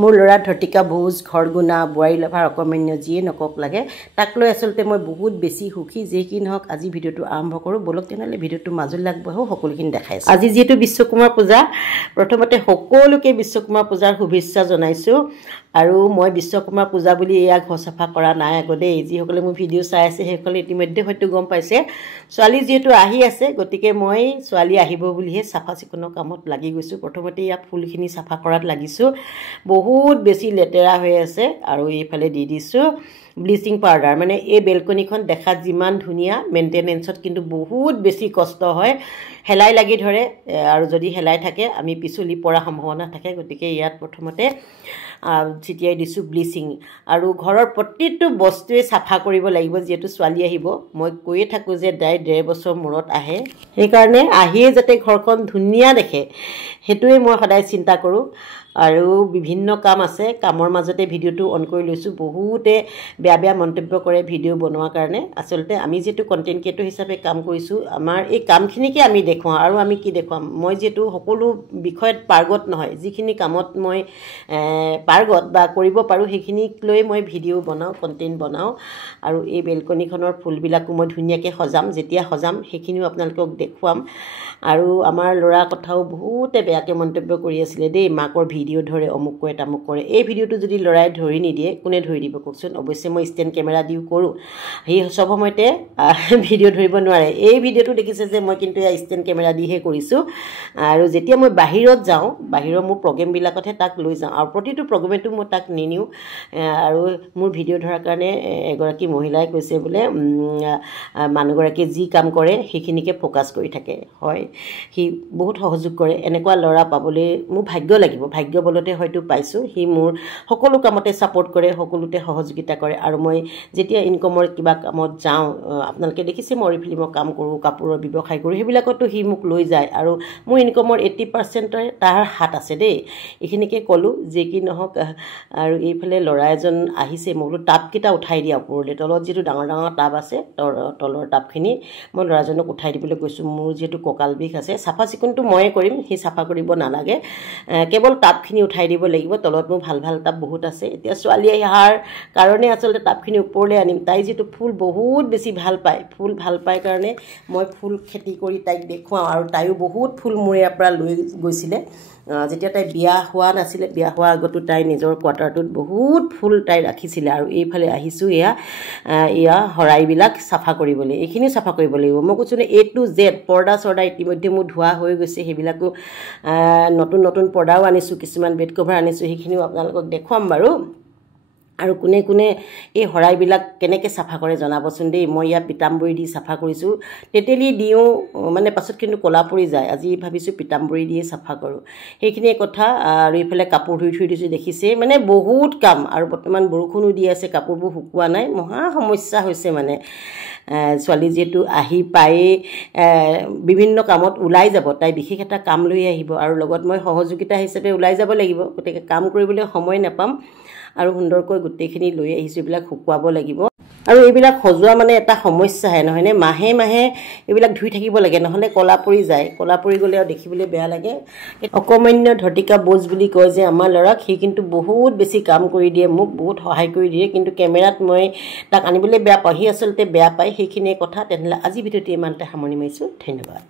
মোৰ ল'ৰা ধতিকা ভোজ ঘৰগুনা বোৱাৰী লভাৰ অকমান্য যিয়ে নকক লাগে তাক লৈ আচলতে মই বহুত বেছি সুখী যে কি নহওক আজি ভিডিঅ'টো আৰম্ভ কৰোঁ বলক তেনেহ'লে ভিডিঅ'টো মাজলৈ আগবঢ়াও সকলোখিনি দেখাই আছোঁ আজি যেহেতু বিশ্বকৰ্মা পূজা প্ৰথমতে সকলোকে বিশ্বকৰ্মা পূজাৰ শুভেচ্ছা জনাইছোঁ আৰু মই বিশ্বকৰ্মা পূজা বুলি এয়া ঘৰ চাফা কৰা নাই আগতে যিসকলে মোৰ ভিডিঅ' চাই আছে সেইসকলে ইতিমধ্যে হয়তো গম পাইছে ছোৱালী যেহেতু আহি আছে গতিকে মই ছোৱালী আহিব বুলিহে চাফা চিকুণৰ কামত লাগি গৈছোঁ প্ৰথমতে ইয়াত ফুলখিনি চাফা কৰাত লাগিছোঁ বহুত বেছি লেতেৰা হৈ আছে আৰু এইফালে দি দিছোঁ ব্লিচিং পাউডাৰ মানে এই বেলকনিখন দেখাত যিমান ধুনীয়া মেইনটেনেন্সত কিন্তু বহুত বেছি কষ্ট হয় হেলাই লাগি ধৰে আৰু যদি হেলাই থাকে আমি পিছলি পৰা সম্ভাৱনা থাকে গতিকে ইয়াত প্ৰথমতে ছিটিয়াই দিছোঁ ব্লিচিং আৰু ঘৰৰ প্ৰতিটো বস্তুৱে চাফা কৰিব লাগিব যেহেতু ছোৱালী আহিব মই কৈয়ে থাকোঁ যে তাই 1.5 বছৰ মূৰত আহে সেইকাৰণে আহিয়ে যাতে ঘৰখন ধুনীয়া দেখে সেইটোৱে মই সদায় চিন্তা কৰোঁ আৰু বিভিন্ন কাম আছে কামৰ মাজতে ভিডিঅ'টো অন কৰি লৈছোঁ বহুতে বেয়া মন্তব্য কৰে ভিডিঅ' বনোৱাৰ কাৰণে আচলতে আমি যেটো কন্টেন্ট ক্ৰিয়েটৰ হিচাপে কাম কৰিছোঁ আমাৰ এই কামখিনিকে আমি দেখুৱাওঁ আৰু আমি কি দেখুৱাম মই যেটো সকলো বিষয়ত পাৰ্গত নহয় যিখিনি কামত মই পাৰ্গত বা কৰিব পাৰোঁ সেইখিনিক লৈ মই ভিডিঅ' বনাওঁ কন্টেন্ট বনাওঁ আৰু এই বেলকনিখনৰ ফুলবিলাকো মই ধুনীয়াকৈ সজাম যেতিয়া সজাম সেইখিনিও আপোনালোকক দেখুৱাম আৰু আমাৰ ল'ৰা কথাও বহুতে বেয়াকৈ মন্তব্য কৰি আছিলে দেই মাকৰ ভিডিঅ' ধৰে অমুক কৰে তামুক কৰে এই ভিডিঅ'টো যদি ল'ৰাই ধৰি নিদিয়ে কোনে ধৰি দিব কওকচোন অৱশ্যে মই ষ্টেণ্ড কেমেৰা দিও কৰোঁ সেই সব সময়তে ভিডিঅ' ধৰিব নোৱাৰে এই ভিডিঅ'টো দেখিছে যে মই কিন্তু এয়া ষ্টেণ্ড কেমেৰা দিহে কৰিছোঁ আৰু যেতিয়া মই বাহিৰত যাওঁ বাহিৰৰ মোৰ প্ৰগ্ৰেমবিলাকতহে তাক লৈ যাওঁ আৰু প্ৰতিটো প্ৰগ্ৰেমতো মই তাক নিনিওঁ আৰু মোৰ ভিডিঅ' ধৰাৰ কাৰণে এগৰাকী মহিলাই কৈছে বোলে মানুহগৰাকীয়ে যি কাম কৰে সেইখিনিকে ফ'কাছ কৰি থাকে হয় সি বহুত সহযোগ কৰে এনেকুৱা ল'ৰা পাবলৈ মোৰ ভাগ্য লাগিব ভাগ্য বলতে হয়তো পাইছোঁ সি মোৰ সকলো কামতে ছাপোৰ্ট কৰে সকলোতে সহযোগিতা কৰে আৰু মই যেতিয়া ইনকমৰ কিবা কামত যাওঁ আপোনালোকে দেখিছে মই ফিল্মৰ কাম কৰোঁ কাপোৰৰ ব্যৱসায় কৰোঁ সেইবিলাকতো সি মোক লৈ যায় আৰু মোৰ ইনকমৰ 80% তাৰ হাত আছে দেই এইখিনিকে ক'লোঁ যে কি নহওক আৰু এইফালে ল'ৰা এজন আহিছে মই বোলো টাবকেইটা উঠাই দিয়া ওপৰলৈ তলত যিটো ডাঙৰ টাব আছে তলৰ টাবখিনি মই ল'ৰাজনক উঠাই দিবলৈ কৈছোঁ মোৰ যিহেতু কঁকাল বিষ আছে চাফা চিকুণটো ময়ে কৰিম সি চাফা কৰিব নালাগে কেৱল টাবখিনি উঠাই দিব লাগিব তলত মোৰ ভাল টাব বহুত আছে এতিয়া ছোৱালী অহাৰ কাৰণে আচলতে টাবখিনি ওপৰলৈ আনিম তাই যিটো ফুল বহুত বেছি ভাল পায় কাৰণে মই ফুল খেতি কৰি তাইক দেখুৱাওঁ আৰু তাইও বহুত ফুল মোৰ ইয়াৰ পৰা লৈ গৈছিলে যেতিয়া তাই বিয়া হোৱা নাছিলে বিয়া হোৱাৰ আগতো তাই নিজৰ কোৱাৰ্টাৰটোত বহুত ফুল তাই ৰাখিছিলে আৰু এইফালে আহিছোঁ এয়া শৰাইবিলাক চাফা কৰিবলৈ এইখিনি চাফা কৰিব লাগিব মই কৈছোঁ A to Z পৰ্দা চৰ্দা ইতিমধ্যে মোৰ ধোৱা হৈ গৈছে সেইবিলাকো নতুন পৰ্দাও আনিছোঁ কিছুমান বেড কভাৰ আনিছোঁ সেইখিনিও আপোনালোকক দেখুৱাম বাৰু আৰু কোনে এই শৰাইবিলাক কেনেকৈ চাফা কৰে জনাবচোন দেই মই ইয়াত পিতাম্বৰী দি চাফা কৰিছোঁ তেতেলী দিওঁ মানে পাছত কিন্তু ক'লা পৰি যায় আজি ভাবিছোঁ পিতাম্বৰী দিয়ে চাফা কৰোঁ সেইখিনিয়ে কথা আৰু এইফালে কাপোৰ ধুই থৈ দিছোঁ দেখিছে মানে বহুত কাম আৰু বৰ্তমান বৰষুণো দি আছে কাপোৰবোৰ শুকোৱা নাই মহা সমস্যা হৈছে মানে ছোৱালী যেহেতু আহি পায়ে বিভিন্ন কামত ওলাই যাব তাই বিশেষ এটা কাম লৈ আহিব আৰু লগত মই সহযোগিতা হিচাপে ওলাই যাব লাগিব গতিকে কাম কৰিবলৈ সময় নাপাম আৰু সুন্দৰকৈ গোটেইখিনি লৈ আহিছোঁ এইবিলাক শুকুৱাব লাগিব আৰু এইবিলাক সজোৱা মানে এটা সমস্যাহে নহয়নে মাহে এইবিলাক ধুই থাকিব লাগে নহ'লে ক'লা পৰি যায় ক'লা পৰি গ'লে আৰু দেখিবলৈ বেয়া লাগে অকমান্য ধতিকা বোজ বুলি কয় যে আমাৰ ল'ৰাক সি কিন্তু বহুত বেছি কাম কৰি দিয়ে মোক বহুত সহায় কৰি দিয়ে কিন্তু কেমেৰাত মই তাক আনিবলৈ বেয়া পাওঁ সি আচলতে বেয়া পায় সেইখিনিয়ে কথা তেনেহ'লে আজি ভিডিঅ'টো ইমানতে সামৰণি মাৰিছোঁ ধন্যবাদ